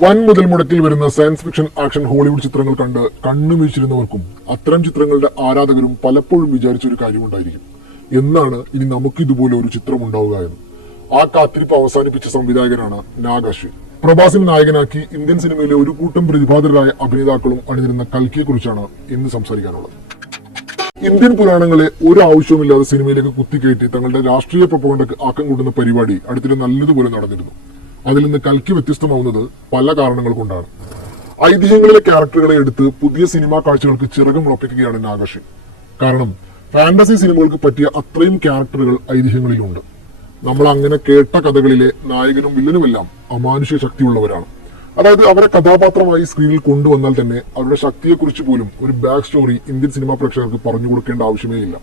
വൻ മുതൽ മുടക്കിൽ വരുന്ന സയൻസ് ഫിക്ഷൻ ആക്ഷൻ ഹോളിവുഡ് ചിത്രങ്ങൾ കണ്ട് കണ്ണു വീഴ്ചിരുന്നവർക്കും അത്തരം ചിത്രങ്ങളുടെ ആരാധകരും പലപ്പോഴും വിചാരിച്ച ഒരു കാര്യമുണ്ടായിരിക്കും എന്നാണ് ഇനി നമുക്ക് ഇതുപോലെ ഒരു ചിത്രം ഉണ്ടാവുക എന്ന്. ആ കാത്തിരിപ്പ് അവസാനിപ്പിച്ച സംവിധായകനാണ് നാഗ് അശ്വിൻ പ്രഭാസിനെ നായകനാക്കി ഇന്ത്യൻ സിനിമയിലെ ഒരു കൂട്ടം പ്രതിഭാതരായ അഭിനേതാക്കളും അണിനിരുന്ന കൽക്കിയെ കുറിച്ചാണ് ഇന്ന് സംസാരിക്കാനുള്ളത്. ഇന്ത്യൻ പുരാണങ്ങളെ ഒരു ആവശ്യവുമില്ലാതെ സിനിമയിലേക്ക് കുത്തിക്കയറ്റി തങ്ങളുടെ രാഷ്ട്രീയ പ്രപ്പോണ്ടക്ക് ആക്കം കൂട്ടുന്ന പരിപാടി അടുത്തിടെ നല്ലതുപോലെ നടന്നിരുന്നു. അതിൽ നിന്ന് കൽക്കി വ്യത്യസ്തമാവുന്നത് പല കാരണങ്ങൾ കൊണ്ടാണ്. ഐതിഹ്യങ്ങളിലെ ക്യാരക്ടറുകളെ എടുത്ത് പുതിയ സിനിമാ കാഴ്ചകൾക്ക് ചിറകം ഉറപ്പിക്കുകയാണ് നാഗശ്വിൻ കാരണം ഫാന്റസി സിനിമകൾക്ക് പറ്റിയ അത്രയും ക്യാരക്ടറുകൾ ഐതിഹ്യങ്ങളിലുണ്ട്. നമ്മൾ അങ്ങനെ കേട്ട കഥകളിലെ നായകനും വില്ലനുമെല്ലാം അമാനുഷിക ശക്തിയുള്ളവരാണ്. അതായത് അവരെ കഥാപാത്രമായി സ്ക്രീനിൽ കൊണ്ടുവന്നാൽ തന്നെ അവരുടെ ശക്തിയെക്കുറിച്ച് പോലും ഒരു ബാക്ക് സ്റ്റോറി ഇന്ത്യൻ സിനിമാ പ്രേക്ഷകർക്ക് പറഞ്ഞു കൊടുക്കേണ്ട ആവശ്യമേ ഇല്ല.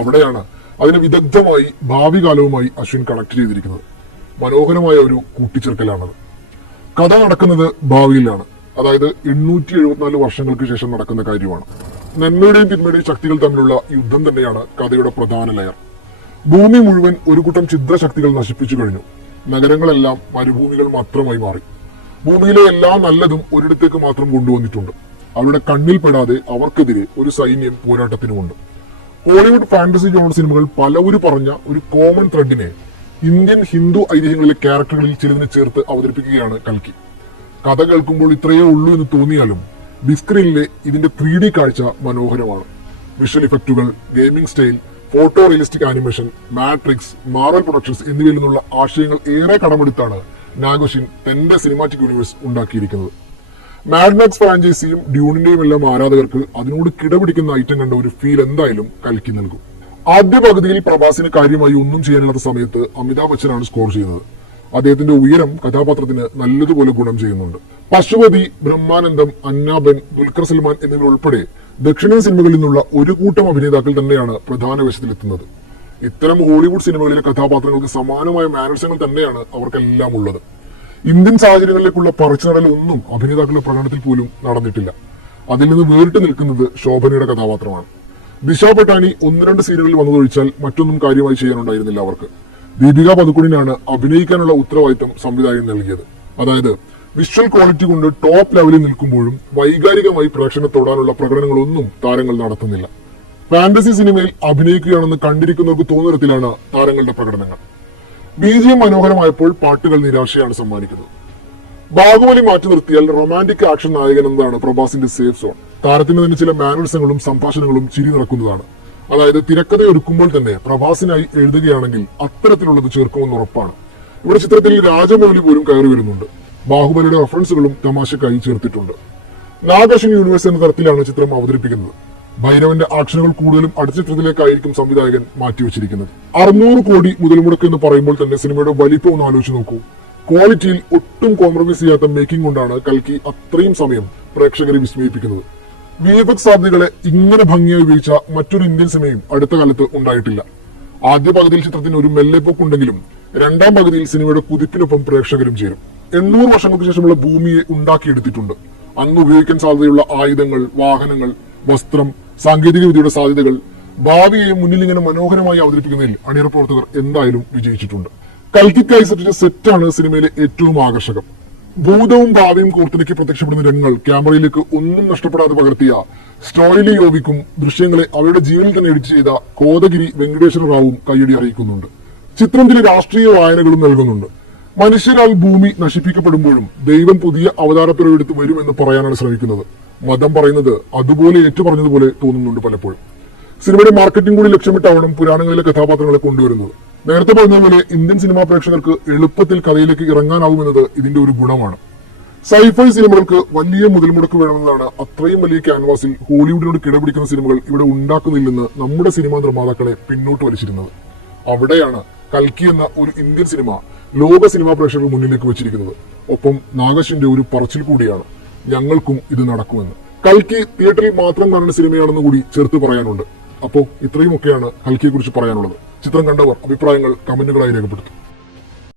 അവിടെയാണ് അതിനെ വിദഗ്ധമായി ഭാവി കാലവുമായി അശ്വിൻ കണക്ട് ചെയ്തിരിക്കുന്നത്. മനോഹരമായ ഒരു കൂട്ടിച്ചേർക്കലാണത്. കഥ നടക്കുന്നത് ഭാവിയിലാണ്. അതായത് എണ്ണൂറ്റി എഴുപത്തിനാല് വർഷങ്ങൾക്ക് ശേഷം നടക്കുന്ന കാര്യമാണ്. നന്മയുടെയും തിന്മയുടെയും ശക്തികൾ തമ്മിലുള്ള യുദ്ധം തന്നെയാണ് കഥയുടെ പ്രധാന ലയർ. ഭൂമി മുഴുവൻ ഒരു കൂട്ടം ഛിദ്രശക്തികൾ നശിപ്പിച്ചു കഴിഞ്ഞു. നഗരങ്ങളെല്ലാം മരുഭൂമികൾ മാത്രമായി മാറി. ഭൂമിയിലെ എല്ലാ നല്ലതും ഒരിടത്തേക്ക് മാത്രം കൊണ്ടുവന്നിട്ടുണ്ട്. അവരുടെ കണ്ണിൽപ്പെടാതെ അവർക്കെതിരെ ഒരു സൈന്യം പോരാട്ടത്തിനുമുണ്ട്. ഹോളിവുഡ് ഫാന്റസി ജോൺ സിനിമകൾ പലവരും പറഞ്ഞ ഒരു കോമൺ ത്രെഡിനെ ഇന്ത്യൻ ഹിന്ദു ഐതിഹ്യങ്ങളിലെ ക്യാരക്ടറുകളിൽ ചിലതിനെ ചേർത്ത് അവതരിപ്പിക്കുകയാണ് കൽക്കി. കഥ കേൾക്കുമ്പോൾ ഇത്രയേ ഉള്ളൂ എന്ന് തോന്നിയാലും ബിസ്ക്രീനിലെ ഇതിന്റെ ത്രീ ഡി കാഴ്ച മനോഹരമാണ്. വിഷ്വൽ ഇഫക്റ്റുകൾ gaming style photo realistic animation Matrix Marvel productions എന്നിവയിൽ നിന്നുള്ള ആശയങ്ങൾ ഏറെ കടമെടുത്താണ് നാഗോഷിൻ തന്റെ സിനിമാറ്റിക് യൂണിവേഴ്സ് ഉണ്ടാക്കിയിരിക്കുന്നത്. മാഡ്മാക്സ് ഫ്രാഞ്ചൈസിയും ഡ്യൂണിന്റെയും എല്ലാം ആരാധകർക്ക് അതിനോട് കിടപിടിക്കുന്ന ഐറ്റം കണ്ട ഒരു ഫീൽ എന്തായാലും കൽക്കി നൽകും. ആദ്യ പകുതിയിൽ പ്രഭാസിന് കാര്യമായി ഒന്നും ചെയ്യാനില്ലാത്ത സമയത്ത് അമിതാഭ് ബച്ചനാണ് സ്കോർ ചെയ്യുന്നത്. അദ്ദേഹത്തിന്റെ ഉയരം കഥാപാത്രത്തിന് നല്ലതുപോലെ ഗുണം ചെയ്യുന്നുണ്ട്. പശുപതി ബ്രഹ്മാനന്ദം അന്നാബൻ ദുൽഖർ സൽമാൻ എന്നിവരുൾപ്പെടെ ദക്ഷിണേന്ത്യൻ സിനിമകളിൽ നിന്നുള്ള ഒരു കൂട്ടം അഭിനേതാക്കൾ തന്നെയാണ് പ്രധാന വേഷത്തിലെത്തുന്നത്. ഇത്തരം ഹോളിവുഡ് സിനിമകളിലെ കഥാപാത്രങ്ങൾക്ക് സമാനമായ മാനസങ്ങൾ തന്നെയാണ് അവർക്കെല്ലാം ഉള്ളത്. ഇന്ത്യൻ സാഹചര്യങ്ങളിലേക്കുള്ള പറിച്ചുനടൽ ഒന്നും അഭിനേതാക്കളുടെ പ്രകടനത്തിൽ പോലും നടന്നിട്ടില്ല. അതിൽ നിന്ന് വേറിട്ട് നിൽക്കുന്നത് ശോഭനയുടെ കഥാപാത്രമാണ്. ദിശ പട്ടാനി ഒന്ന് രണ്ട് സീനുകളിൽ വന്നതൊഴിച്ചാൽ മറ്റൊന്നും കാര്യമായി ചെയ്യാനുണ്ടായിരുന്നില്ല അവർക്ക്. ദീപിക പതുക്കുണിനാണ് അഭിനയിക്കാനുള്ള ഉത്തരവാദിത്തം സംവിധായകൻ നൽകിയത്. അതായത് വിഷ്വൽ ക്വാളിറ്റി കൊണ്ട് ടോപ്പ് ലെവലിൽ നിൽക്കുമ്പോഴും വൈകാരികമായി പ്രേക്ഷകനെ തൊടാനുള്ള പ്രകടനങ്ങളൊന്നും താരങ്ങൾ നടത്തുന്നില്ല. ഫാന്റസി സിനിമയിൽ അഭിനയിക്കുകയാണെന്ന് കണ്ടിരിക്കുന്നവർക്ക് തോന്നുന്നതിലാണ് താരങ്ങളുടെ പ്രകടനങ്ങൾ. ബി ജി എം മനോഹരമായപ്പോൾ പാട്ടുകൾ നിരാശയാണ് സമ്മാനിക്കുന്നത്. ബാഹുബലി മാറ്റി നിർത്തിയാൽ റൊമാന്റിക് ആക്ഷൻ നായകൻ എന്നതാണ് പ്രഭാസിന്റെ സേഫ് സോൺ താരത്തിന് തന്നെ ചില മാനറിസങ്ങളും സംഭാഷണങ്ങളും ചിരി നിറക്കുന്നതാണ്. അതായത് തിരക്കഥ ഒരുക്കുമ്പോൾ തന്നെ പ്രഭാസിനായി എഴുതുകയാണെങ്കിൽ അത്തരത്തിലുള്ളത് ചേർക്കുമെന്ന് ഉറപ്പാണ്. ഇവിടെ ചിത്രത്തിൽ രാജമൗലി പോലും കയറി വരുന്നുണ്ട്. ബാഹുബലിയുടെ റഫറൻസുകളും തമാശക്കായി ചേർത്തിട്ടുണ്ട്. നാഗർഷൻ യൂണിവേഴ്സ് എന്ന തരത്തിലാണ് ചിത്രം അവതരിപ്പിക്കുന്നത്. ഭൈരവന്റെ ആക്ഷനുകൾ കൂടുതലും അടുത്ത ചിത്രത്തിലേക്കായിരിക്കും സംവിധായകൻ മാറ്റിവെച്ചിരിക്കുന്നത്. അറുന്നൂറ് കോടി മുതൽ മുടക്ക് എന്ന് പറയുമ്പോൾ തന്നെ സിനിമയുടെ വലിപ്പം ഒന്ന് ആലോചിച്ച് നോക്കൂ. ക്വാളിറ്റിയിൽ ഒട്ടും കോംപ്രമൈസ് ചെയ്യാത്ത മേക്കിംഗ് കൊണ്ടാണ് കൽക്കി അത്രയും സമയം പ്രേക്ഷകരെ വിസ്മയിപ്പിക്കുന്നത്. വി എഫ് എക്സ് സാധ്യതകളെ ഇങ്ങനെ ഭംഗിയായി ഉപയോഗിച്ച മറ്റൊരു ഇന്ത്യൻ സിനിമയും അടുത്ത കാലത്ത് ഉണ്ടായിട്ടില്ല. ആദ്യ പകുതിയിൽ ചിത്രത്തിന് ഒരു മെല്ലെപ്പോക്കുണ്ടെങ്കിലും രണ്ടാം പകുതിയിൽ സിനിമയുടെ കുതിപ്പിനൊപ്പം പ്രേക്ഷകരും ചേരും. എണ്ണൂറ് വർഷങ്ങൾക്ക് ശേഷമുള്ള ഭൂമിയെ ഉണ്ടാക്കിയെടുത്തിട്ടുണ്ട്. അന്ന് ഉപയോഗിക്കാൻ സാധ്യതയുള്ള ആയുധങ്ങൾ വാഹനങ്ങൾ വസ്ത്രം സാങ്കേതിക വിദ്യയുടെ സാധ്യതകൾ ഭാവിയെ മുന്നിൽ ഇങ്ങനെ മനോഹരമായി അവതരിപ്പിക്കുന്നതിൽ അണിയറ പ്രവർത്തകർ എന്തായാലും വിജയിച്ചിട്ടുണ്ട്. സൃഷ്ടിച്ച സെറ്റാണ് സിനിമയിലെ ഏറ്റവും ആകർഷകം. ഭൂതവും ഭാവിയും കോർത്തിണക്കി പ്രത്യക്ഷപ്പെടുന്ന രംഗങ്ങൾ ക്യാമറയിലേക്ക് ഒന്നും നഷ്ടപ്പെടാതെ പകർത്തിയ സ്റ്റോയിലി യോവിക്കും ദൃശ്യങ്ങളെ അവരുടെ ജീവനിൽ തന്നെ എഡിറ്റ് ചെയ്ത കോതഗിരി വെങ്കടേശ്വര റാവും കയ്യടി അറിയിക്കുന്നുണ്ട്. ചിത്രം ചില രാഷ്ട്രീയ വായനകളും നൽകുന്നുണ്ട്. മനുഷ്യരാൽ ഭൂമി നശിപ്പിക്കപ്പെടുമ്പോഴും ദൈവം പുതിയ അവതാരപ്പിറവെടുത്ത് വരുമെന്ന് പറയാനാണ് ശ്രമിക്കുന്നത്. മതം പറയുന്നത് അതുപോലെ ഏറ്റുപറഞ്ഞതുപോലെ തോന്നുന്നുണ്ട് പലപ്പോഴും. സിനിമയുടെ മാർക്കറ്റിംഗ് കൂടി ലക്ഷ്യമിട്ടാവണം പുരാണങ്ങളിലെ കഥാപാത്രങ്ങളെ കൊണ്ടുവരുന്നത്. നേരത്തെ പറഞ്ഞതുപോലെ ഇന്ത്യൻ സിനിമാ പ്രേക്ഷകർക്ക് എളുപ്പത്തിൽ കഥയിലേക്ക് ഇറങ്ങാനാവുമെന്നത് ഇതിന്റെ ഒരു ഗുണമാണ്. സൈഫൈ സിനിമകൾക്ക് വലിയ മുതൽ മുടക്ക് വേണമെന്നതാണ് അത്രയും വലിയ ക്യാൻവാസിൽ ഹോളിവുഡിനോട് കിടപിടിക്കുന്ന സിനിമകൾ ഇവിടെ ഉണ്ടാക്കുന്നില്ലെന്ന് നമ്മുടെ സിനിമാ നിർമ്മാതാക്കളെ പിന്നോട്ട് വലിച്ചിരുന്നത് അവിടെയാണ് കൽക്കി എന്ന ഒരു ഇന്ത്യൻ സിനിമ ലോക സിനിമാ പ്രേക്ഷകർ മുന്നിലേക്ക് വെച്ചിരിക്കുന്നത്. ഒപ്പം നാഗശിന്റെ ഒരു പറച്ചിൽ കൂടിയാണ് ഞങ്ങൾക്കും ഇത് നടക്കുമെന്ന്. കൽക്കി തിയേറ്ററിൽ മാത്രം കാണുന്ന സിനിമയാണെന്ന് കൂടി ചേർത്ത് പറയാനുണ്ട്. അപ്പോൾ ഇത്രയുമൊക്കെയാണ് ഹൽക്കിയെക്കുറിച്ച് പറയാനുള്ളത്. ചിത്രം കണ്ടവർ അഭിപ്രായങ്ങൾ കമന്റുകളായി രേഖപ്പെടുത്തും.